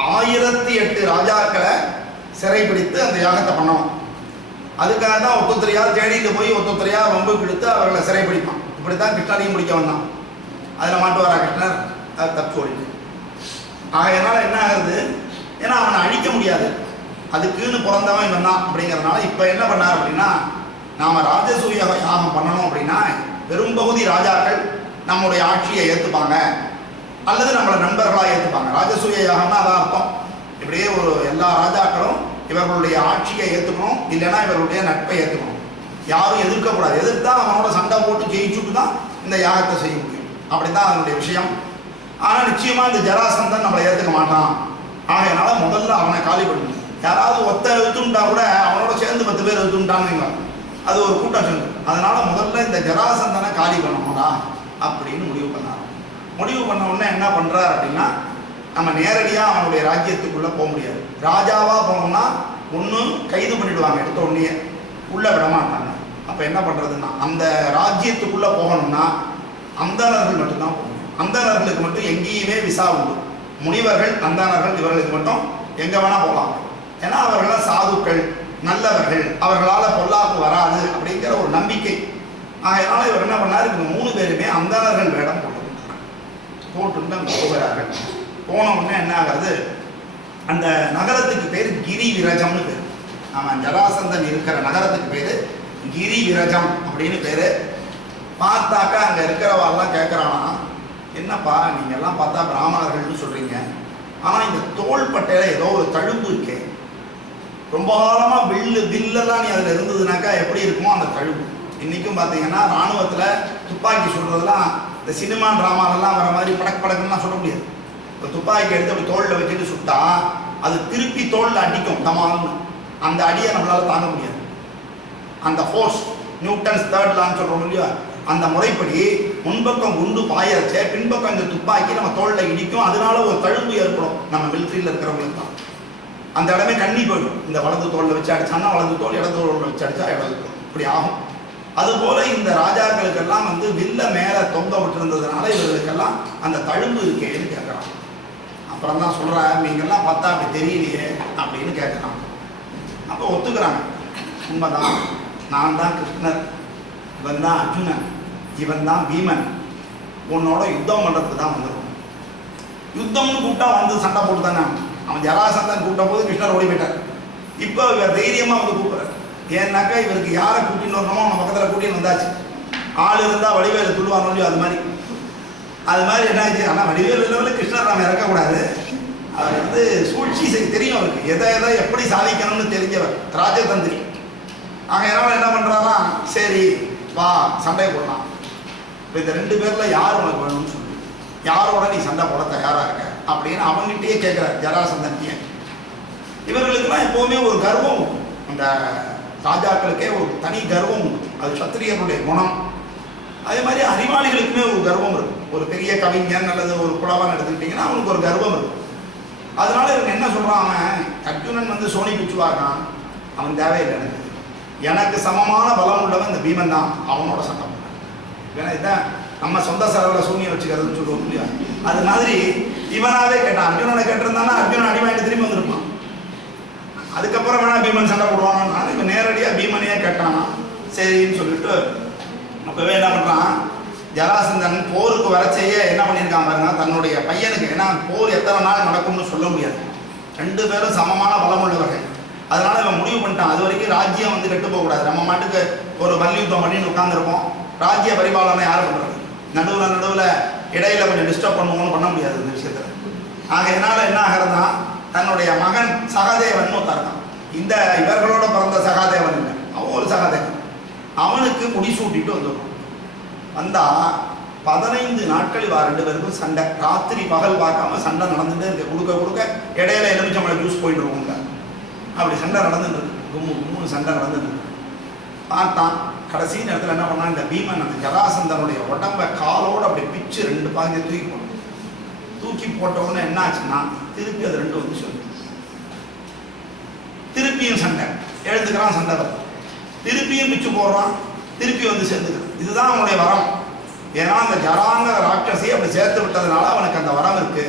1008 ராஜாக்களை சிறைப்பிடித்து அந்த யாகத்தை பண்ணணும். அதுக்காக தான் ஒத்தொத்தரையா தேடிட்டு போய் ஒத்தொத்தரையா ரொம்ப பிடித்து அவர்களை சிறைப்பிடிப்பான். இப்படித்தான் கிருஷ்ணரையும் முடிக்க வந்தான். அதில் மாட்டுவாரா கிருஷ்ணர்? அது தப்பு சொல்லிட்டு ஆகையனால என்ன ஆகுது, ஏன்னா அவனை அழிக்க முடியாது, அதுக்குன்னு பிறந்தவன் இவன் தான் அப்படிங்கிறதுனால இப்போ என்ன பண்ணார் அப்படின்னா, நாம் ராஜசூய யாகம் பண்ணணும் அப்படின்னா பெரும்பகுதி ராஜாக்கள் நம்முடைய ஆட்சியை ஏற்றுப்பாங்க அல்லது நம்மளை நண்பர்களாக ஏற்றுப்பாங்க. ராஜசூய யாகம்னா அதான் அர்த்தம். இப்படியே ஒரு எல்லா ராஜாக்களும் இவர்களுடைய ஆட்சியை ஏற்றுக்கணும், இல்லைன்னா இவர்களுடைய நட்பை ஏற்றுக்கணும். யாரும் எதிர்க்கக்கூடாது. எதிர்த்தா அவனோட சண்டை போட்டு ஜெயிச்சுட்டு தான் இந்த யாகத்தை செய்ய முடியும். அப்படி தான் அதனுடைய விஷயம். ஆனால் நிச்சயமாக இந்த ஜராசந்தன் நம்மளை ஏற்றுக்க மாட்டான். ஆகையனால முதல்ல அவனை காலி பண்ணணும். யாராவது ஒத்த எழுத்துட்டா கூட அவனோட சேர்ந்து 10 பேர் எழுத்துட்டான்னு அது ஒரு கூட்டம் சொல்லு. அதனால முதல்ல இந்த ஜராசந்தனை காலி பண்ணணும்டா அப்படின்னு முடிவு பண்ணார். முடிவு பண்ண உடனே என்ன பண்ணுறார் அப்படின்னா, நம்ம நேரடியாக அவனுடைய ராஜ்யத்துக்குள்ளே போக முடியாது. ராஜாவாக போனோம்னா ஒன்று கைது பண்ணிவிடுவாங்க, எடுத்த உடனே உள்ளே விட மாட்டாங்க. அப்போ என்ன பண்ணுறதுன்னா, அந்த ராஜ்யத்துக்குள்ளே போகணும்னா அந்தணர்கள் மட்டும்தான் போகணும். அந்தணர்களுக்கு மட்டும் எங்கேயுமே விசா உண்டு. முனிவர்கள் அந்தணர்கள் இவர்களுக்கு மட்டும் எங்கே வேணால் போகலாம். ஏன்னா அவர்களால் சாதுக்கள், நல்லவர்கள், அவர்களால் பொல்லாப்பு வராது அப்படிங்கிற ஒரு நம்பிக்கை. அதனால் இவர் என்ன பண்ணார், இவங்க 3 பேருமே அந்தணர்கள் வேடம் போட்டுட்டு அங்கே போகிறார்கள். போன உடனே என்ன ஆகிறது, அந்த நகரத்துக்கு பேர் கிரி விரஜம்னு பேர். அவன் ஜராசந்தன் இருக்கிற நகரத்துக்கு பேர் கிரி விரஜம் அப்படின்னு பேர். பார்த்தாக்கா அங்கே இருக்கிறவாள்லாம் கேட்குறானா, என்னப்பா நீங்கள் எல்லாம் பார்த்தா பிராமணர்கள்னு சொல்கிறீங்க, ஆனால் இந்த தோள்பட்டையில் ஏதோ ஒரு தழும்பு இருக்கே, ரொம்ப காலமாக வில்லெல்லாம் நீ அதில் இருந்ததுனாக்கா எப்படி இருக்குமோ அந்த தழும்பு. இன்றைக்கும் பார்த்தீங்கன்னா இராணுவத்தில் துப்பாக்கி சுடுறதுலாம் இந்த சினிமா ட்ராமாலெல்லாம் வர மாதிரி படக்குலாம் சொல்ல முடியாது. இப்போ துப்பாக்கி எடுத்து அப்படி தோளில் வச்சுட்டு சுட்டா அது திருப்பி தோளில் அடிக்கும் தமால்னு. அந்த அடியை நம்மளால் தாங்க முடியாது. அந்த ஃபோர்ஸ், நியூட்டன்ஸ் 3rd லான்னு சொல்கிறோம் இல்லையா, அந்த முறைப்படி முன்பக்கம் குண்டு பாயச்சே பின்பக்கம் இந்த துப்பாக்கி நம்ம தோளில் இடிக்கும். அதனால ஒரு தழும்பு ஏற்படும் நம்ம மிலிட்ரியில் இருக்கிறவங்களுக்கு தான். அந்த இடமே கண்ணி போயிடும். இந்த வலது தோளில் வச்சு அடிச்சான்னா வலது தோல், இடது தோளில் வச்சு அடித்தா இடது தோல், இப்படி ஆகும். அதுபோல் இந்த ராஜாக்களுக்கெல்லாம் வில்ல மேலே தொங்க விட்டுருந்ததுனால இவர்களுக்கெல்லாம் அந்த தழும்பு இருக்கேன்னு கேட்குறான். அப்புறம் தான் சொல்கிறேன், நீங்கள்லாம் பார்த்தா அப்படி தெரியலையே அப்படின்னு கேட்குறான். அப்போ ஒத்துக்கிறாங்க, உண்மைதான், நான் தான் கிருஷ்ணர், இவன் தான் அர்ஜுனன், இவன் தான் பீமன், உன்னோட யுத்தம் பண்ணுறதுக்கு தான் வந்துடும். யுத்தம்னு கூப்பிட்டா சண்டை போட்டு தானே. அவன் ஜராசந்தன் கூப்பிட்ட போது கிருஷ்ணர் ஓடி போயிட்டார். இப்போ இவர் தைரியமாக கூப்பிட்றார். ஏன்னாக்கா இவருக்கு யாரை கூட்டின்னு வரணுமோ அவன் பக்கத்தில் கூட்டின்னு வந்தாச்சு. ஆள் இருந்தால் வடிவேலு துள்ளுவானோ அது மாதிரி. அது மாதிரி என்ன ஆச்சு, ஆனால் வடிவேலு லெவலில் கிருஷ்ணர் நம்ம இறக்கக்கூடாது. அவர் சூழ்ச்சி தெரியும், அவருக்கு எதை எப்படி சாதிக்கணும்னு தெரிஞ்சவர், ராஜதந்திரி. ஆகையனால என்ன பண்ணுறாரா, சரி வா சண்டையை போடலாம். இப்போ இந்த 2 பேரில் யார் உனக்கு வேணும்னு சொல்லி, யாரோட நீ சண்டை போட தயாராக இருக்க அப்படின்னு அவங்ககிட்டயே கேட்குறாரு ஜராசந்தன்கிய. இவர்களுக்கெல்லாம் எப்போவுமே ஒரு கர்வம் உண்டு. இந்த ராஜாக்களுக்கே ஒரு தனி கர்வம் உண்டு. அது சத்திரியர்களுடைய குணம். அதே மாதிரி அறிவாளிகளுக்குமே ஒரு கர்வம் இருக்கும். ஒரு பெரிய கவிஞன் அல்லது ஒரு புலவன் எடுத்துக்கிட்டிங்கன்னா அவனுக்கு ஒரு கர்வம் இருக்கும். அதனால இவங்க என்ன சொல்கிறான், அவன் அர்ஜுனன் சோனி பிச்சுவாக்கான், அவன் தேவையில்லை, எனக்கு சமமான பலம் உள்ளவன் இந்த பீமன் தான், அவனோட சண்டை போடுறான். ஏன்னா இதுதான் நம்ம சொந்த செலவில் சூனியம் வச்சுக்கிறதுன்னு சொல்லுவோம் இல்லையா, அது மாதிரி இவனாவே கேட்டான். அர்ஜுனனை கேட்டிருந்தானா அர்ஜுனன் அடி வாங்கிட்டு திரும்பி வந்திருப்பான். அதுக்கப்புறம் வேணா பீமன் சண்டை போடுவானா, இவன் நேரடியாக பீமனையே கேட்டானா. சரின்னு சொல்லிட்டு அப்போவே என்ன பண்ணுறான், ஜராசந்தன் போருக்கு வர செய்ய என்ன பண்ணியிருக்கான் பாருங்க, தன்னுடைய பையனுக்கு, ஏன்னா போர் எத்தனை நாள் நடக்கும்னு சொல்ல முடியாது, 2 பேரும் சமமான பலம் உள்ளவர்கள். அதனால இவன் முடிவு பண்ணிட்டான், அது வரைக்கும் ராஜ்யம் கெட்டு போகக்கூடாது, நம்ம மாட்டுக்கு ஒரு மல்யுத்தம் பண்ணின்னு உட்காந்துருப்போம், ராஜ்ய பரிபாலனை யார் பண்ணுறது, நடுவில் இடையில கொஞ்சம் டிஸ்டர்ப் பண்ணுவோம்னு பண்ண முடியாது இந்த விஷயத்தில். ஆகையினால என்ன ஆகிறதா, தன்னுடைய மகன் சகாதேவன் ஒருத்தருக்கான். இந்த இவர்களோட பிறந்த சகாதேவன் இல்லை, அவன் ஒரு சகாதேவன், அவனுக்கு முடிசூட்டிட்டு வந்துடும். வந்தால் 15 நாட்கள் இவா 2 பேருக்கும் சண்டை, ராத்திரி பகல் பார்க்காம சண்டை நடந்துகிட்டே இருக்கு. கொடுக்க இடையில எலுமிச்சம்பழம் ஜூஸ் போயிட்டு இருக்குங்க, அப்படி சண்டை நடந்துட்டு இருக்கு, 3 சண்டை நடந்துட்டு இருக்கு. பார்த்தான், கடைசி நேரத்தில் என்ன பண்ணான், இந்த பீமன் அந்த ஜராசந்தனுடைய உடம்பை காலோடு அப்படி பிச்சு 2 பாதியை தூக்கி போட்ட உடனே என்ன ஆச்சுன்னா, திருப்பி அது 2 சொல்லு, திருப்பியும் சண்டை எழுந்துக்கிறான், சண்டை வரும், திருப்பியும் பிச்சு போடுறான், திருப்பி சேர்ந்துக்கிறான். இதுதான் அவனுடைய வரம். ஏன்னா அந்த ஜராங்க ராட்சசியை அப்படி சேர்த்து விட்டதுனால அவனுக்கு அந்த வரம் இருக்கு.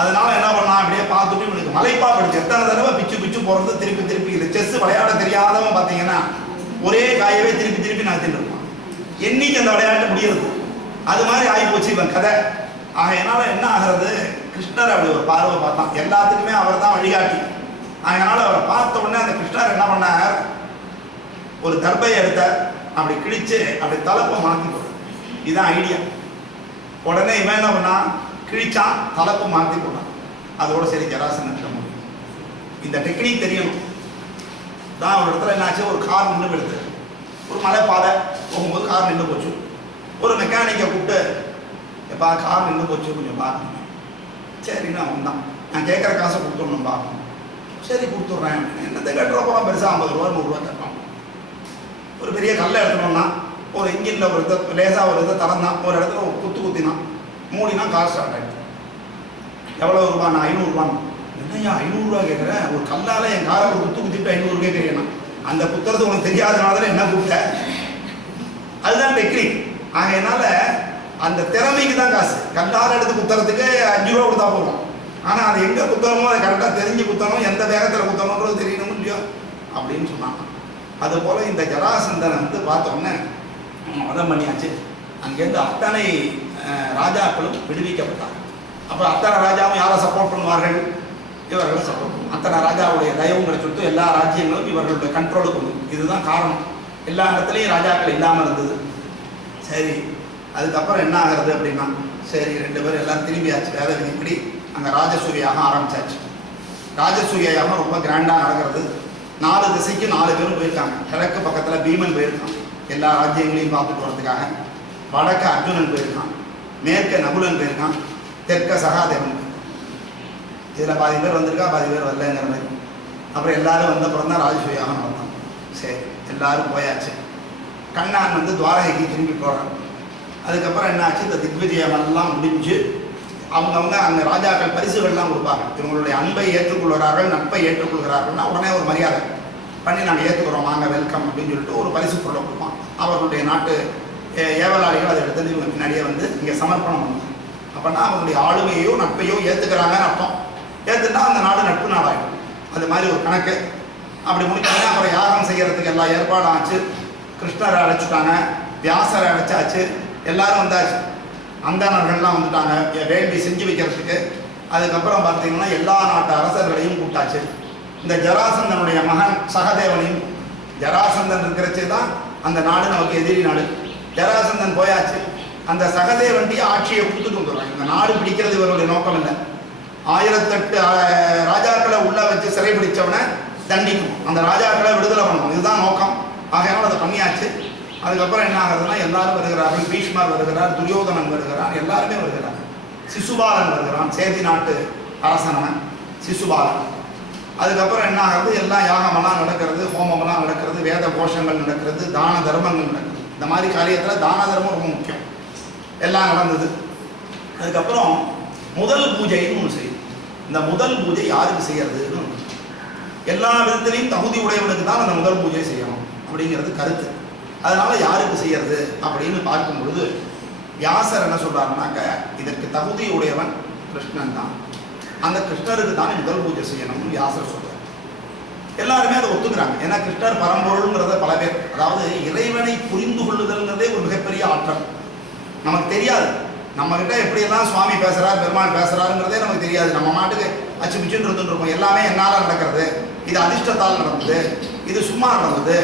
அதனால என்ன பண்ணான் அப்படியே பார்த்துட்டு இவனுக்கு மலைப்பா படிச்சு எத்தனை தடவை பிச்சு பிச்சு போகிறது திருப்பி திருப்பி. இந்த செஸ் விளையாட தெரியாதவன் பார்த்தீங்கன்னா ஒரே காயவே திருப்பி திருப்பி நான் தின்னுருப்பான். என்னைக்கு அந்த விளையாட்டு முடியறது அது மாதிரி ஆகி போச்சு இவன் கதை. ஆகையனால என்ன ஆகிறது, கிருஷ்ணர் அப்படி ஒரு பார்வை பார்த்தான். எல்லாத்துக்குமே அவர் தான் வழிகாட்டி. அதனால அவரை பார்த்த உடனே அந்த கிருஷ்ணர் என்ன பண்ணார், ஒரு தர்பையை எடுத்தார், அப்படி கிழிச்சு அப்படி தலைப்பை மாற்றி போடுறது. இதுதான் ஐடியா. உடனே இவன் என்ன பண்ணான், கிழிச்சான், தலைப்பு மாற்றி போட்டான். அதோட சரி ஜராசந்தன் முடியும். இந்த டெக்னிக் தெரியணும் தான். ஒரு இடத்துல என்னாச்சு, ஒரு கார் நின்று எடுத்து ஒரு மலைப்பாதை போகும்போது கார் நின்று போச்சு. ஒரு மெக்கானிக்கை கூப்பிட்டு, எப்பா கார் நின்று போச்சு கொஞ்சம் பார்க்கணும். சரின்னு அவன் தான், நான் கேட்குற காசை கொடுத்துடணும் பார்க்கணும். சரி கொடுத்துட்றேன். என்னத்தை கட்டுறப்போ பெருசாக 50 ரூபா 100 ரூபா கட்டணும். ஒரு பெரிய கல்லை எடுத்துனோம்னா ஒரு இன்ஜினில் ஒரு இதை லேசாக ஒரு இதை திறந்தான், ஒரு இடத்துல ஒரு குத்தினான், மூடினா கார் ஸ்டார்ட் ஆகிடும். எவ்வளோ ரூபாண்ணா, 500 ரூபான்னு. என்னையா 500 ரூபா கேட்குறேன், ஒரு கல்லால் என் காரை ஒரு குத்திட்டு 500 கேட்குறேன்னா, அந்த குத்துறது உனக்கு தெரியாதனால என்ன கூப்பிட்ட. அதுதான் டெக்னிக். ஆகையினால அந்த திறமைக்கு தான் காசு. கல்லால் எடுத்து குத்துறதுக்கு 5 ரூபா கொடுத்தா போகும். ஆனால் அது எங்கே குத்தணுமோ அதை கரெக்டாக தெரிஞ்சு குத்தணும், எந்த வேகத்தில் குத்தணுன்றது தெரியணும் இல்லையோ அப்படின்னு சொன்னாங்க. அதுபோல் இந்த ஜராசந்தனை வந்து பார்த்தோன்னே மதம் பண்ணியாச்சு. அங்கேருந்து அத்தனை ராஜாக்களும் விடுவிக்கப்பட்டாங்க. அப்போ அத்தனை ராஜாவும் யாரை சப்போர்ட் பண்ணுவார்கள், இவர்களை சப்போர்ட் பண்ணும். அத்தனை ராஜாவுடைய தயவுங்களை சொல்லிட்டு எல்லா ராஜ்யங்களும் இவர்களுடைய கண்ட்ரோலுக்கு வரும். இதுதான் காரணம். எல்லா இடத்துலையும் ராஜாக்கள் இல்லாமல் இருந்தது. சரி, அதுக்கப்புறம் என்ன ஆகிறது அப்படின்னா, சரி 2 பேரும் எல்லாம் திரும்பியாச்சு. வேத விதிப்படி அங்கே ராஜசூயாகம் ஆரம்பிச்சாச்சு. ராஜசூயாகம் ரொம்ப கிராண்டாக நடக்கிறது. 4 திசைக்கு 4 பேரும் போயிருக்காங்க. கிழக்கு பக்கத்தில் பீமன் போயிருக்கான் எல்லா ராஜ்யங்களையும் பார்த்துட்டு வரதுக்காக. வடக்க அர்ஜுனன் போயிருக்கான், மேற்க நகுலன் போயிருக்கான், தெற்க சகாதேவன். இதில் பாதி பேர் வந்திருக்கா, பாதி பேர் வரலங்கிற மாதிரி. அப்புறம் எல்லாரும் வந்தப்புறம் தான் ராஜசூயாகம் நடந்தோம். சரி, எல்லாரும் போயாச்சு. கண்ணான் வந்து துவாரகைக்கு திரும்பி போகிறான். அதுக்கப்புறம் என்ன ஆச்சு, இந்த திக்விஜயமெல்லாம் முடிஞ்சு அவங்கவுங்க அங்கே ராஜாக்கள் பரிசுகள்லாம் கொடுப்பாங்க. இவங்களுடைய அன்பை ஏற்றுக்கொள்கிறார்கள், நட்பை ஏற்றுக்கொள்கிறார்கள்னா உடனே ஒரு மரியாதை பண்ணி நாங்கள் ஏற்றுக்கிறோம், வாங்க வெல்கம் அப்படின்னு சொல்லிட்டு ஒரு பரிசு பொருளை கொடுப்பான். அவர்களுடைய நாட்டு ஏவலாளிகள் அதை எடுத்து இவங்க பின்னாடியே வந்து இங்கே சமர்ப்பணம் பண்ணுவாங்க. அப்படின்னா அவங்களுடைய ஆளுமையோ நட்பையோ ஏற்றுக்கிறாங்கன்னு அர்த்தம். ஏற்றுனா அந்த நாடு நட்பு நாடாயிடும். அது மாதிரி ஒரு கணக்கு. அப்படி முடிச்சாங்க. அப்புறம் யாகம் செய்கிறதுக்கு எல்லா ஏற்பாடும் ஆச்சு. கிருஷ்ணரை அழைச்சிட்டாங்க, வியாசரை அழைச்சாச்சு, எல்லாரும் வந்தாச்சு. அந்தணர்கள்லாம் வந்துட்டாங்க வேள்வி செஞ்சு வைக்கிறதுக்கு. அதுக்கப்புறம் பார்த்தீங்கன்னா எல்லா நாட்டு அரசர்களையும் கூட்டாச்சு. இந்த ஜராசந்தனுடைய மகன் சகதேவனையும், ஜராசந்தன் இருக்கிறச்சே தான் அந்த நாடு நமக்கு எதிரி நாடு. ஜராசந்தன் போயாச்சு. அந்த சகதேவன்டி ஆட்சியை கொடுத்துட்டு வந்துடுறாங்க. இந்த நாடு பிடிக்கிறது இவருடைய நோக்கம் இல்லை. 1008 ராஜாக்களை உள்ள வச்சு சிறைபிடிச்சவனை தண்டிக்கும், அந்த ராஜாக்களை விடுதலை பண்ணணும், இதுதான் நோக்கம். ஆகையால் அதை பண்ணியாச்சு. அதுக்கப்புறம் என்ன ஆகுதுன்னா எல்லாரும் வருகிறார்கள். பீஷ்மர் வருகிறார், துரியோதனன் வருகிறார், எல்லாருமே வருகிறார். சிசுபாலன் வருகிறான், சேதி நாட்டு அரசனவன் சிசுபாலன். அதுக்கப்புறம் என்ன ஆகுது, எல்லாம் யாகமெல்லாம் நடக்கிறது, ஹோமமெல்லாம் நடக்கிறது, வேத கோஷங்கள் நடக்கிறது, தான தர்மங்கள் நடக்குது. இந்த மாதிரி காரியத்தில் தான தர்மம் ரொம்ப முக்கியம். எல்லாம் நடந்தது. அதுக்கப்புறம் முதல் பூஜைன்னு ஒன்று செய்யும். இந்த முதல் பூஜை யாருக்கு செய்யறதுன்னு, எல்லா விதத்திலையும் தகுதி உடையவனுக்கு தான் அந்த முதல் பூஜை செய்யணும் அப்படிங்கிறது கருத்து. அதனால யாருக்கு செய்யறது அப்படின்னு பார்க்கும் பொழுது வியாசர் என்ன சொல்றாருனாக்க, இதற்கு தகுதி உடையவன் கிருஷ்ணன் தான், அந்த கிருஷ்ணருக்கு தான் முதல் பூஜை செய்யணும்னு வியாசர் சொல்றார். எல்லாருமே அதை ஒத்துக்கிறாங்க. ஏன்னா கிருஷ்ணர் பரம்பொருள்ங்கிறத பல பேர், அதாவது இறைவனை புரிந்து கொள்ளுதல்ங்கிறதே ஒரு மிகப்பெரிய ஆற்றல். நமக்கு தெரியாது, நம்ம கிட்ட எப்படியெல்லாம் சுவாமி பேசுறாரு, பெருமாள் பேசுறாருங்கிறதே நமக்கு தெரியாது. நம்ம மாட்டுக்கு அச்சு பிச்சுன்னு இருந்துருக்கோம். எல்லாமே என்னால் நடக்கிறது, இது அதிர்ஷ்டத்தால் நடந்தது, இது சும்மா நடந்தது,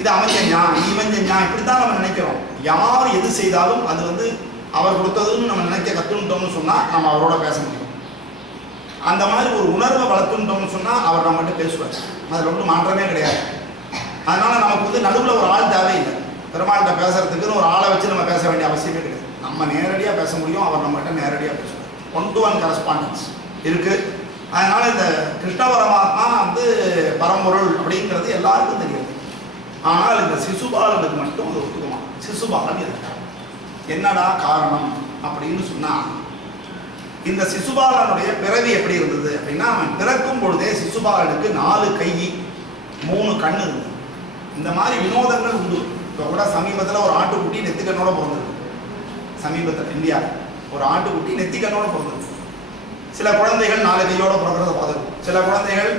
இது அமைஞ்சா இவஞ்சா, இப்படித்தான் நம்ம நினைக்கிறோம். யார் எது செய்தாலும் அது வந்து அவர் கொடுத்ததுன்னு நம்ம நினைக்க கற்றுட்டோம்னு சொன்னால் நம்ம அவரோட பேச முடியும். அந்த மாதிரி ஒரு உணர்வை வளர்த்துட்டோம்னு சொன்னால் அவர் நம்மகிட்ட பேசுவார். அதில் ஒன்றும் மாற்றமே கிடையாது. அதனால நமக்கு வந்து நடுவில் ஒரு ஆள் தேவையில்லை. பெருமாள்கிட்ட பேசுறதுக்குன்னு ஒரு ஆளை வச்சு நம்ம பேச வேண்டிய அவசியமே கிடையாது. நம்ம நேரடியாக பேச முடியும், அவர் நம்மகிட்ட நேரடியாக பேசுவார். 1-to-1 கரஸ்பாண்டன்ஸ் இருக்குது. அதனால இந்த கிருஷ்ண பரமாத்மா வந்து பரம்பொருள் அப்படிங்கிறது எல்லாருக்கும் தெரியாது. ஆனால் இந்த சிசுபாலனுக்கு மட்டும் அது ஒத்துக்குமா. சிசுபாலன் இருக்கார். என்னடா காரணம் அப்படின்னு சொன்னால், இந்த சிசுபாலனுடைய பிறவி எப்படி இருந்தது அப்படின்னா, அவன் பிறக்கும் பொழுதே சிசுபாலனுக்கு 4 கை 3 கண் இருந்தது. இந்த மாதிரி வினோதங்கள் உண்டு. இப்போ கூட சமீபத்தில் ஒரு ஆட்டுக்குட்டி நெத்திக்கண்ணோட பிறந்தது. சமீபத்தில் இந்தியாவில் ஒரு ஆட்டுக்குட்டி நெத்திக்கண்ணோட பிறந்தது. சில குழந்தைகள் 4 கையோட பிறக்கிறத பார்த்துருக்கோம். சில குழந்தைகள்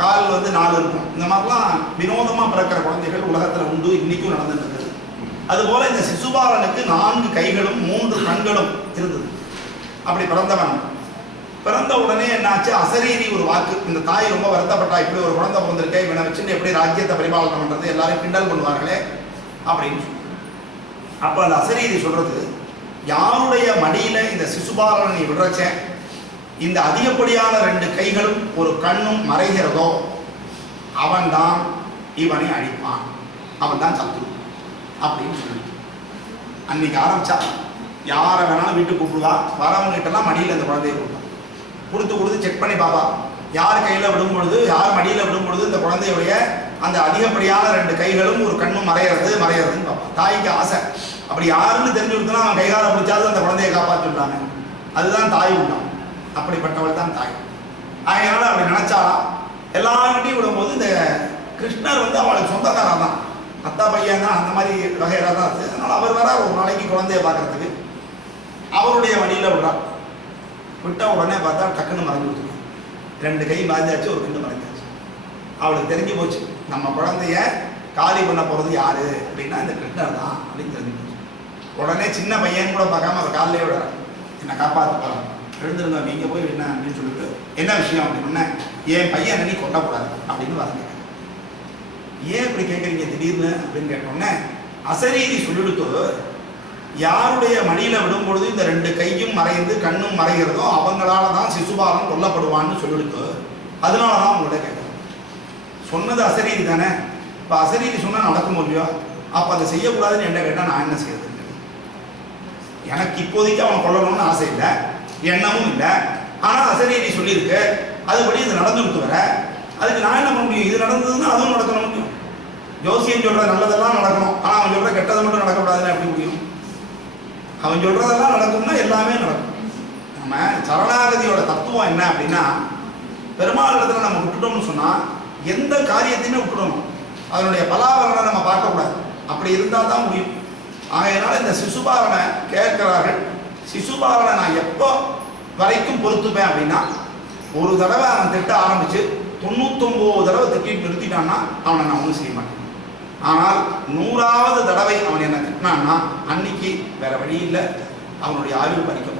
கால் 4 இருக்கும். இந்த மாதிரிலாம் வினோதமாக பிறக்கிற குழந்தைகள் உலகத்தில் உண்டு, இன்னைக்கும் நடந்துட்டு இருக்குது. அதுபோல இந்த சிசுபாலனுக்கு 4 கைகளும் 3 கண்களும் இருந்தது. அப்படி பிறந்த உடனே என்னாச்சு, அசரீரி ஒரு வாக்கு. இந்த தாய் ரொம்ப வருத்தப்பட்டா, இப்படி ஒரு குழந்தை பிறந்திருக்கேன், இவனை வச்சுட்டு எப்படி ராஜ்யத்தை பரிபாலனை பண்றது, எல்லாரும் கிண்டல் பண்ணுவார்களே அப்படின்னு சொல்லி. அப்ப அந்த அசரீரி சொல்றது, யாருடைய மடியில இந்த சிசுபாலனை நீ விடுறச்ச இந்த அதிகப்படியான 2 கைகளும் ஒரு கண்ணும் மறைகிறதோ அவன்தான் இவனை அழிப்பான், அவன் தான் சத்ரு அப்படின்னு சொல்லி அன்னைக்கு ஆரம்பிச்சா. யாரை வேணாலும் வீட்டுக்கு கூப்பிடுவா, வரவங்கிட்டலாம் மடியில் அந்த குழந்தைய கொடுத்து செக் பண்ணி பாப்பா. யார் கையில் விடும் பொழுது, யார் மடியில் விடும் பொழுது இந்த குழந்தையுடைய அந்த அதிகப்படியான 2 கைகளும் ஒரு கண்ணும் மறைகிறதுன்னு பார்ப்பா. தாய்க்கு ஆசை, அப்படி யாருன்னு தெரிஞ்சு கொடுத்தனா அவன் கைகால பிடிச்சாலும் அந்த குழந்தையை காப்பாற்றிவிட்டாங்க. அதுதான் தாய் உள்ளம், அப்படிப்பட்டவள் தான் தாய். அதனால அப்படி நினைச்சா எல்லார்கிட்டையும் விடும்போது இந்த கிருஷ்ணர் அவளுக்கு சொந்தக்காரன் தான், அத்தா பையன் தான், அந்த மாதிரி வகையராக தான் இருக்குது. அதனால் அவர் வர ஒரு நாளைக்கு குழந்தைய பார்க்கறதுக்கு அவருடைய வழியில் விடுறார். விட்ட உடனே பார்த்தா டக்குன்னு மறைஞ்சு கொடுத்துருவோம். 2 கை மறைஞ்சாச்சு, ஒரு கண்ணு மறைஞ்சாச்சு. அவளுக்கு தெரிஞ்சு போச்சு, நம்ம குழந்தைய காலி பண்ண போகிறது யாரு அப்படின்னா இந்த கிருஷ்ணர் தான் அப்படின்னு தெரிஞ்சு போச்சு. உடனே சின்ன பையன் கூட பார்க்காம அவர் காலிலே விடுறார், என்னை காப்பாற்ற போகிறார், எழுந்திருங்க நீங்கள் போய் என்ன அப்படின்னு சொல்லிட்டு, என்ன விஷயம் அப்படின்னா, என் பையனை நீ கொல்லக்கூடாது அப்படின்னு வரங்க. ஏன் இப்படி கேட்குறீங்க திடீர்னு அப்படின்னு கேட்டோன்னே, அசரீரி சொல்லிடுத்து, யாருடைய மடியில் விடும் பொழுது இந்த 2 கையும் மறைந்து கண்ணும் மறைகிறதோ அவங்களால தான் சிசுபாலன் கொல்லப்படுவான்னு சொல்லிடுத்து. அதனால தான் உங்கள்கிட்ட கேட்குறேன். சொன்னது அசரீரி தானே, இப்போ அசரீரி சொன்னால் நடக்கும் இல்லையோ, அப்போ அதை செய்யக்கூடாதுன்னு என்ன கேட்டால் நான் என்ன செய்யறது? எனக்கு இப்போதைக்கு அவன் கொல்லணும்னு ஆசை இல்லை, எண்ணமும் இல்லை. ஆனால் அசரீரி சொல்லியிருக்கு, அதுபடி இது நடந்துவிட்டு வர, அதுக்கு நான் என்ன பண்ண முடியும்? இது நடந்ததுன்னா அதுவும் நடக்கணும் முடியும். ஜோசியம் சொல்கிற நல்லதெல்லாம் நடக்கணும், ஆனால் அவன் சொல்கிற கெட்டதை மட்டும் நடக்கக்கூடாதுன்னு எப்படி முடியும்? அவன் சொல்கிறதெல்லாம் நடக்கும்னா எல்லாமே நடக்கும். நம்ம சரணாகதியோட தத்துவம் என்ன அப்படின்னா, பெருமாள் இடத்துல நம்ம விட்டுட்டோம்னு சொன்னால் எந்த காரியத்தையுமே விட்டுடணும், அதனுடைய பலாபலனை நம்ம பார்க்கக்கூடாது. அப்படி இருந்தால் தான் முடியும். ஆகையினால இந்த சிசுபாலனை கேட்கிறார்கள். சிசுபாலனை நான் எப்போ வரைக்கும் பொறுத்துப்பேன் அப்படின்னா, ஒரு தடவை அவன் திட்ட ஆரம்பித்து 99 தடவை திட்டிட்டு நிறுத்திட்டான்னா அவனை நான் ஒன்றும் செய்ய மாட்டேன். ஆனால் 100வது தடவை அவன் என்ன திட்டினான்னா அன்னைக்கு வேற வழி இல்லை, அவனுடைய ஆயுள் பறிக்க